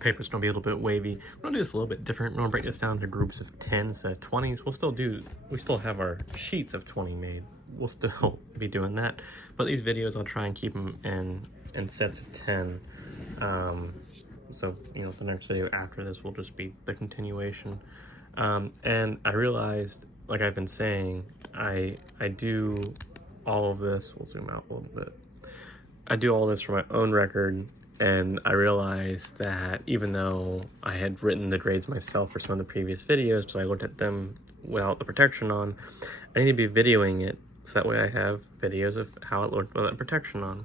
paper's gonna be a little bit wavy. We're gonna do this a little bit different. We're gonna break this down to groups of 10 instead of 20s. We still have our sheets of 20 made. We'll still be doing that. But these videos, I'll try and keep them in sets of 10. So, you know, the next video after this will just be the continuation. And I realized, like I've been saying, I do all of this. We'll zoom out a little bit. I do all this for my own record, and I realized that even though I had written the grades myself for some of the previous videos, so I looked at them without the protection on, I need to be videoing it so that way I have videos of how it looked without protection on.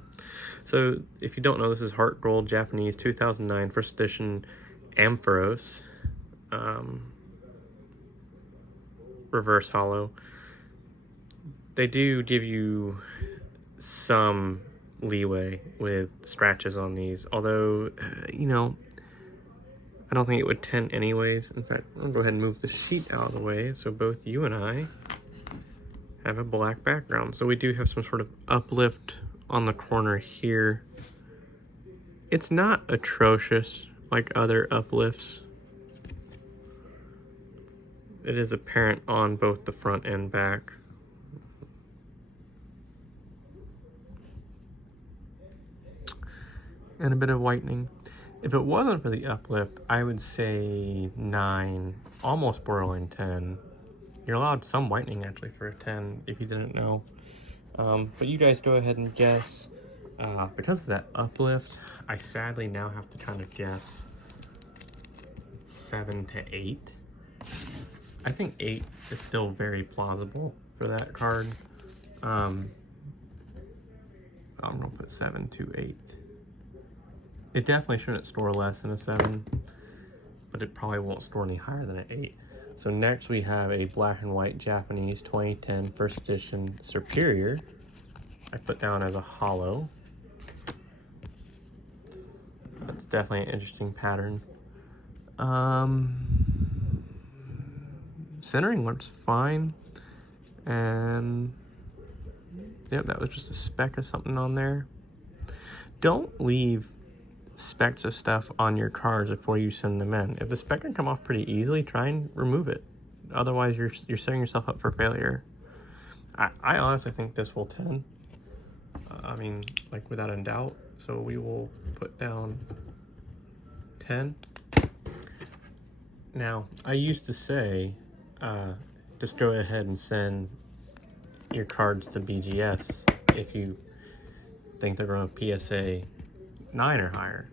So if you don't know, this is Heart Gold Japanese 2009 first edition Ampharos reverse hollow. They do give you some leeway with scratches on these, although you know, I don't think it would tint anyways. In fact, I'll go ahead and move the sheet out of the way so both you and I have a black background. So we do have some sort of uplift on the corner here. It's not atrocious like other uplifts. It is apparent on both the front and back. And a bit of whitening. If it wasn't for the uplift, I would say 9, almost borderline 10. You're allowed some whitening actually for a 10 if you didn't know. But you guys go ahead and guess. Because of that uplift, I sadly now have to kind of guess 7 to 8. I think 8 is still very plausible for that card. I'm gonna put 7 to 8. It definitely shouldn't store less than a 7, but it probably won't store any higher than an 8. So next we have a black and white Japanese 2010 first edition Superior. I put down as a hollow. That's definitely an interesting pattern. Centering looks fine. And yeah, that was just a speck of something on there. Don't leave specks of stuff on your cards before you send them in. If the speck can come off pretty easily, try and remove it. Otherwise, you're setting yourself up for failure. I honestly think this will 10. I mean, like without a doubt. So we will put down 10. Now, I used to say, just go ahead and send your cards to BGS if you think they're going to PSA 9 or higher.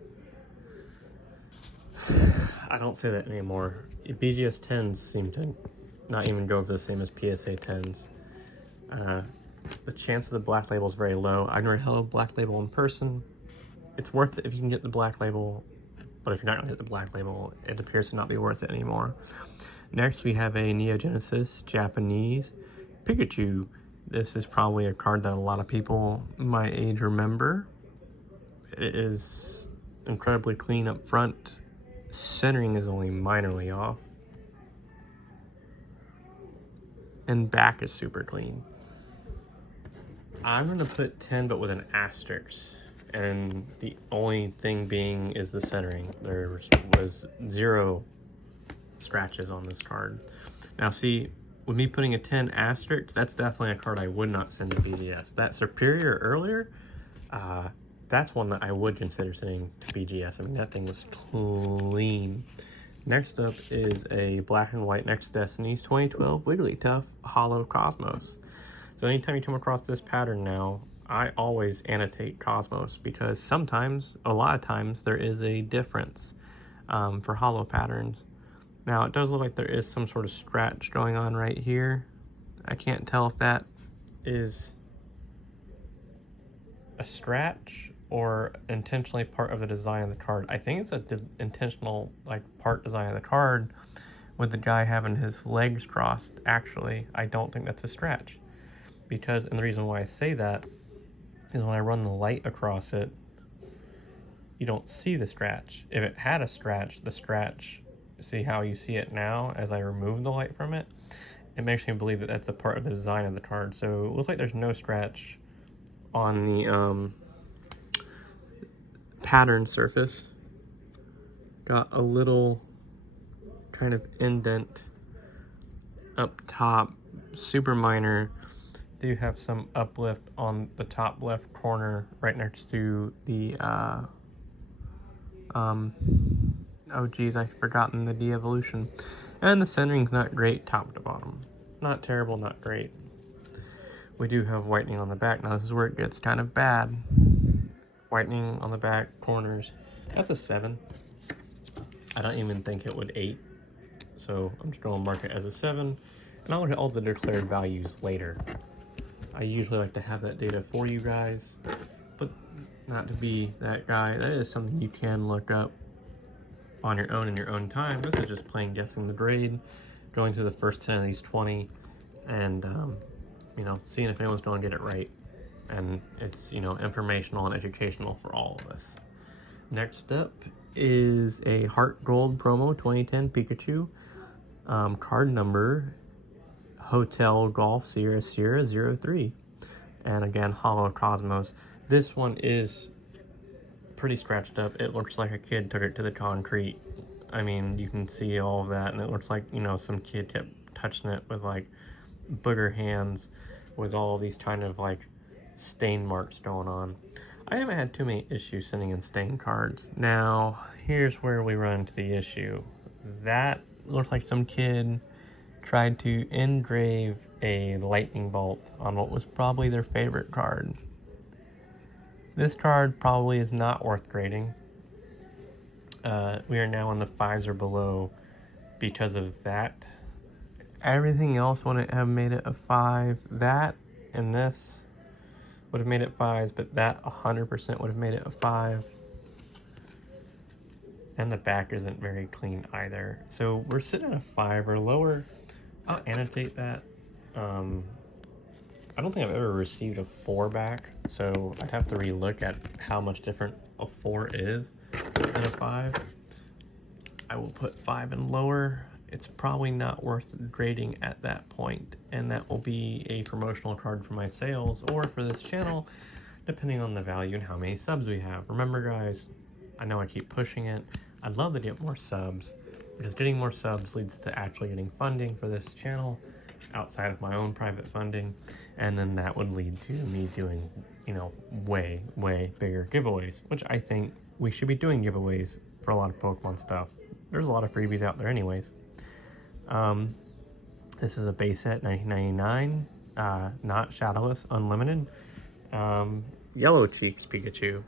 I don't say that anymore. BGS 10s seem to not even go for the same as PSA 10s. The chance of the black label is very low. I've never held a black label in person. It's worth it if you can get the black label, but if you're not going to get the black label, it appears to not be worth it anymore. Next, we have a Neo Genesis Japanese Pikachu. This is probably a card that a lot of people my age remember. It is incredibly clean up front. Centering is only minorly off. And back is super clean. I'm going to put 10, but with an asterisk. And the only thing being is the centering. There was 0 scratches on this card. Now see, with me putting a 10 asterisk, that's definitely a card I would not send to BGS. That Superior earlier, that's one that I would consider sending to BGS. I mean, that thing was clean. Next up is a black and white Next Destinies 2012 Wigglytuff Hollow Cosmos. So anytime you come across this pattern now, I always annotate Cosmos because sometimes, a lot of times, there is a difference for hollow patterns. Now, it does look like there is some sort of scratch going on right here. I can't tell if that is a scratch or intentionally part of the design of the card. I think it's an intentional part design of the card with the guy having his legs crossed. Actually, I don't think that's a scratch. Because, and the reason why I say that is when I run the light across it, you don't see the scratch. If it had a scratch, the scratch, see how you see it now as I remove the light from it? It makes me believe that that's a part of the design of the card. So it looks like there's no scratch on the pattern surface. got a little kind of indent up top, super minor. Do have some uplift on the top left corner right next to the oh geez, I've forgotten the de-evolution. And the centering's not great top to bottom. Not terrible, not great. We do have whitening on the back. Now this is where it gets kind of bad. Whitening on the back corners. That's a 7. I don't even think it would 8. So I'm just going to mark it as a 7. And I'll look at all the declared values later. I usually like to have that data for you guys, but not to be that guy. That is something you can look up on your own in your own time. This is just plain guessing the grade, going through the first 10 of these 20, and you know, seeing if anyone's going to get it right. And it's, you know, informational and educational for all of us. Next up is a Heart Gold Promo 2010 Pikachu. Card number Hotel Golf Sierra Sierra 03. And again, Hollow Cosmos. This one is pretty scratched up. It looks like a kid took it to the concrete. I mean, you can see all of that, and it looks like, you know, some kid kept touching it with like booger hands with all these kind of like stain marks going on. I haven't had too many issues sending in stain cards. Now, here's where we run into the issue. That looks like some kid tried to engrave a lightning bolt on what was probably their favorite card. This card probably is not worth grading. We are now on the 5s or below because of that. Everything else wouldn't have made it a 5. That and this would have made it 5s, but that 100% would have made it a 5. And the back isn't very clean either. So we're sitting at a 5 or lower. I'll annotate that. I don't think I've ever received a 4 back, so I'd have to relook at how much different a 4 is than a 5. I will put 5 and lower. It's probably not worth grading at that point, and that will be a promotional card for my sales or for this channel, depending on the value and how many subs we have. Remember guys, I know I keep pushing it. I'd love to get more subs, because getting more subs leads to actually getting funding for this channel outside of my own private funding, and then that would lead to me doing, you know, way bigger giveaways, which I think we should be doing giveaways for a lot of Pokemon stuff. There's a lot of freebies out there anyways. This is a base set 1999, not Shadowless, Unlimited. Yellow Cheeks Pikachu.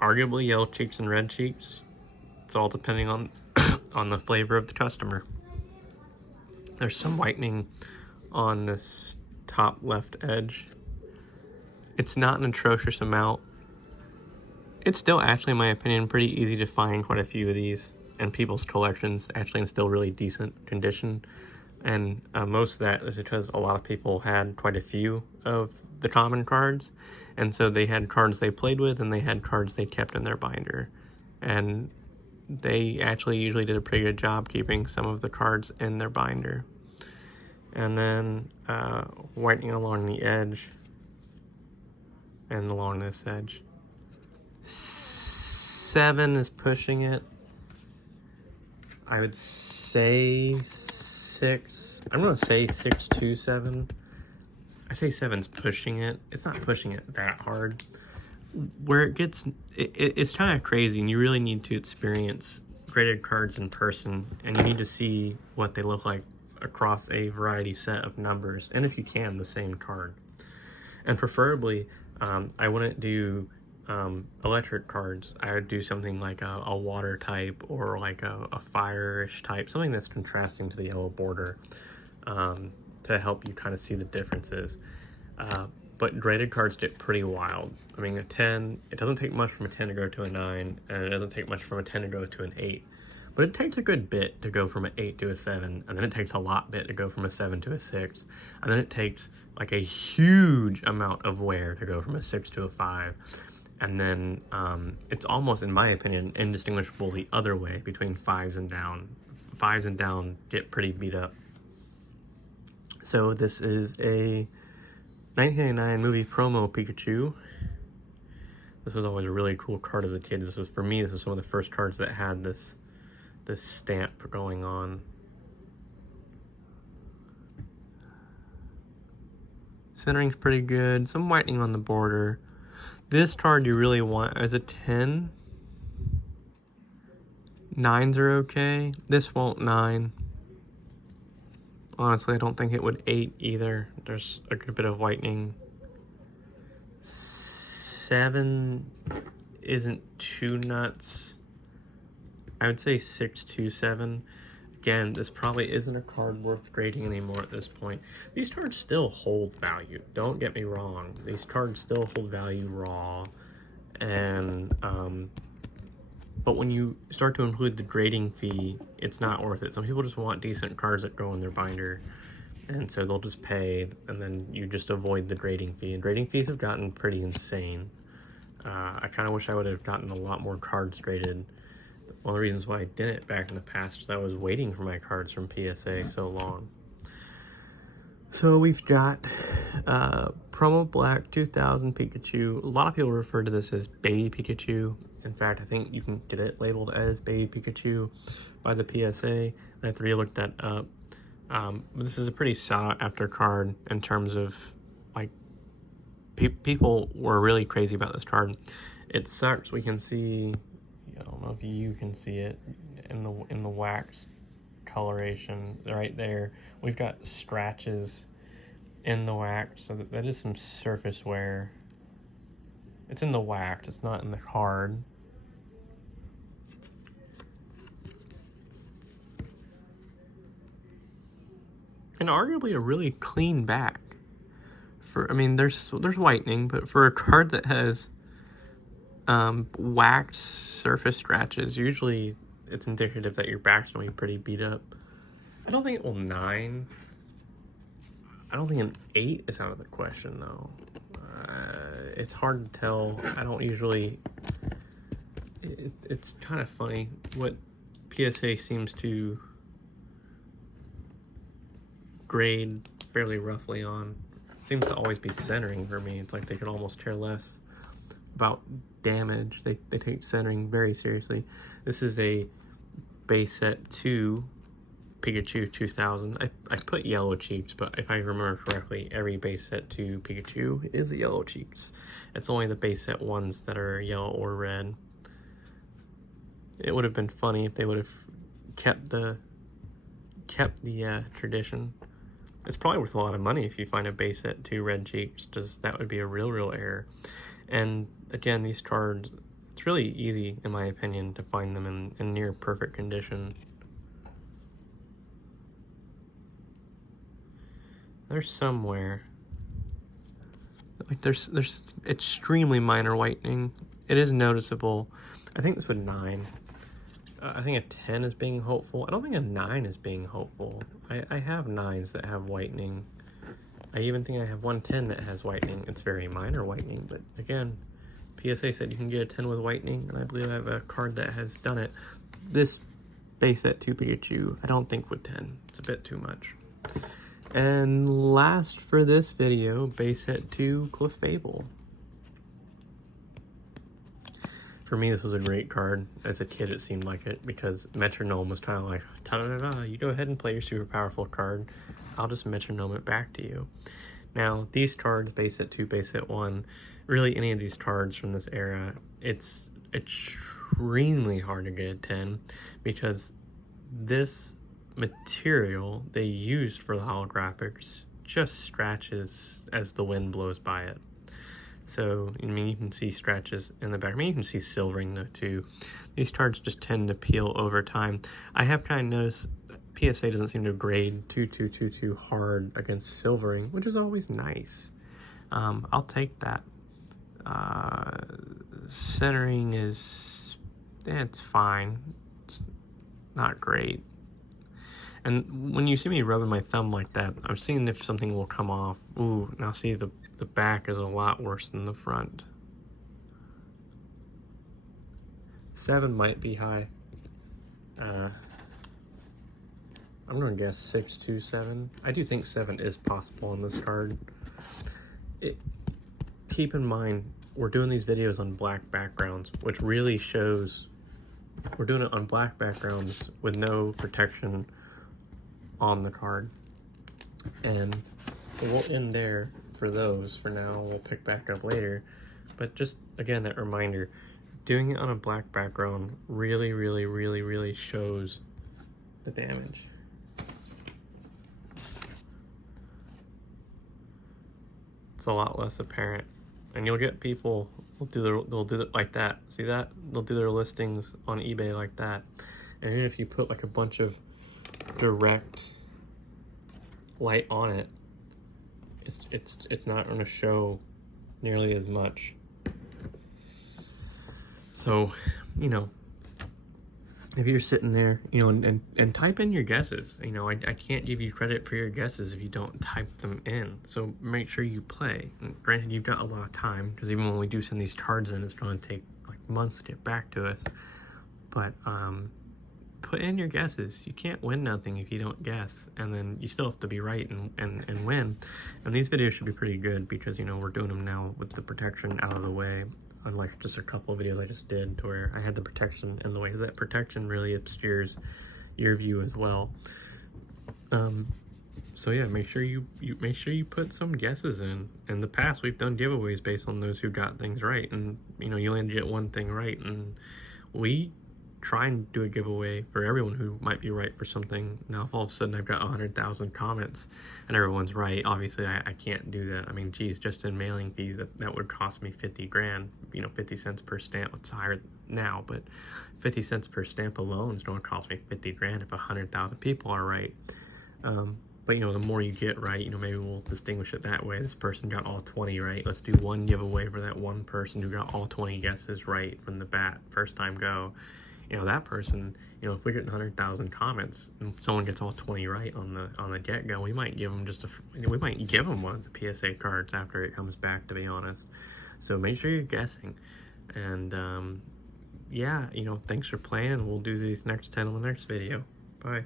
Arguably Yellow Cheeks and Red Cheeks. It's all depending on on the flavor of the customer. There's some whitening on this top left edge. It's not an atrocious amount. It's still actually, in my opinion, pretty easy to find quite a few of these in people's collections, actually in still really decent condition. And most of that is because a lot of people had quite a few of the common cards, and so they had cards they played with and they had cards they kept in their binder. And they actually usually did a pretty good job keeping some of the cards in their binder. And then whitening along the edge and along this edge. 7 is pushing it. I would say 6. I'm gonna say 6 to 7. I say 7's pushing it. It's not pushing it that hard. Where it gets, it's kind of crazy, and you really need to experience graded cards in person, and you need to see what they look like across a variety set of numbers, and if you can, the same card. And preferably, I wouldn't do electric cards. I would do something like a water type, or like a fire-ish type, something that's contrasting to the yellow border, to help you kind of see the differences. But graded cards get pretty wild. I mean, a 10, it doesn't take much from a 10 to go to a 9, and it doesn't take much from a 10 to go to an 8. But it takes a good bit to go from an 8 to a 7, and then it takes a lot bit to go from a 7 to a 6, and then it takes like a huge amount of wear to go from a 6 to a 5. And then it's almost, in my opinion, indistinguishable the other way between 5s and down. 5s and down get pretty beat up. So this is a 1999 movie promo Pikachu. This was always a really cool card as a kid. This was, for me, this was some of the first cards that had this stamp going on. Centering's pretty good. Some whitening on the border. This card you really want as a 10. 9s are okay. This won't 9. Honestly, I don't think it would 8 either. There's a good bit of whitening. 7 isn't too nuts. I would say 6 to 7. Again, this probably isn't a card worth grading anymore at this point. These cards still hold value. Don't get me wrong. These cards still hold value raw. And, but when you start to include the grading fee, it's not worth it. Some people just want decent cards that go in their binder. And so they'll just pay, and then you just avoid the grading fee. And grading fees have gotten pretty insane. I kind of wish I would have gotten a lot more cards graded. One of the reasons why I didn't back in the past is I was waiting for my cards from PSA so long. So we've got Promo Black 2000 Pikachu. A lot of people refer to this as Baby Pikachu. In fact, I think you can get it labeled as Baby Pikachu by the PSA. I have to re-look that up. But this is a pretty sought after card in terms of, like, people were really crazy about this card. It sucks. We can see, I don't know if you can see it in the wax coloration right there. We've got scratches in the wax, so that is some surface wear. It's in the wax, it's not in the card. And arguably a really clean back. I mean, there's whitening, but for a card that has wax surface scratches, usually it's indicative that your back's gonna be pretty beat up. I don't think it will 9. I don't think an 8 is out of the question, though. It's hard to tell. I don't usually... It's kind of funny what PSA seems to grade fairly roughly on. Seems to always be centering for me. It's like they could almost care less about damage. They take centering very seriously. This is a base set 2 Pikachu 2000. I put yellow cheeks, but if I remember correctly, every base set 2 Pikachu is a yellow cheeks. It's only the base set ones that are yellow or red. It would have been funny if they would have kept the tradition. It's probably worth a lot of money if you find a base set 2 red cheeks, just that would be a real error. And again, these cards, it's really easy, in my opinion, to find them in near perfect condition. There's somewhere, like there's extremely minor whitening. It is noticeable. I think this would 9. I think a 10 is being hopeful. I don't think a 9 is being hopeful. I have 9s that have whitening. I even think I have one 10 that has whitening. It's very minor whitening, but again, PSA said you can get a 10 with whitening, and I believe I have a card that has done it. This base set 2 Pikachu, I don't think would 10. It's a bit too much. And last for this video, base set 2 Clefable. For me, this was a great card. As a kid, it seemed like it, because Metronome was kind of like, ta-da-da-da, you go ahead and play your super powerful card. I'll just Metronome it back to you. Now, these cards, base set 2, base set 1, really any of these cards from this era, it's extremely hard to get a 10, because this material they used for the holographics just scratches as the wind blows by it. So, I mean, you can see scratches in the back. I mean, you can see silvering though too. These cards just tend to peel over time. I have kind of noticed PSA doesn't seem to grade too hard against silvering, which is always nice. I'll take that. Centering is, it's fine. It's not great. And when you see me rubbing my thumb like that, I'm seeing if something will come off. Ooh, now see, the back is a lot worse than the front. 7 might be high. I'm gonna guess 6 to 7. I do think 7 is possible on this card. Keep in mind, we're doing these videos on black backgrounds, which really shows we're doing it on black backgrounds with no protection on the card. And so we'll end there for those for now. We'll pick back up later. But just, again, that reminder, doing it on a black background really, really, really, really shows the damage. It's a lot less apparent. And you'll get people they'll do it like that. See that? They'll do their listings on eBay like that. And even if you put like a bunch of direct light on it, it's not going to show nearly as much. So, you know, if you're sitting there, you know, and type in your guesses. You know, I can't give you credit for your guesses if you don't type them in. So make sure you play. And granted, you've got a lot of time, because even when we do send these cards in, it's going to take like months to get back to us. But put in your guesses. You can't win nothing if you don't guess, and then you still have to be right and win. And these videos should be pretty good because, you know, we're doing them now with the protection out of the way, unlike just a couple of videos I just did to where I had the protection in the way, because that protection really obscures your view as well. So yeah, make sure you put some guesses in. In the past, we've done giveaways based on those who got things right, and you know, you only get one thing right, and we try and do a giveaway for everyone who might be right for something. Now, if all of a sudden I've got 100,000 comments and everyone's right, obviously I can't do that. I mean, geez, just in mailing fees, that would cost me 50 grand, you know, 50 cents per stamp. It's higher now, but 50 cents per stamp alone is going to cost me 50 grand if 100,000 people are right. But you know, the more you get right, you know, maybe we'll distinguish it that way. This person got all 20 right. Let's do one giveaway for that one person who got all 20 guesses right from the bat, first time go. You know, that person, you know, if we get 100,000 comments and someone gets all 20 right on the get-go, we might give them we might give them one of the PSA cards after it comes back, to be honest. So make sure you're guessing. And yeah, you know, thanks for playing. We'll do these next 10 on the next video. Bye.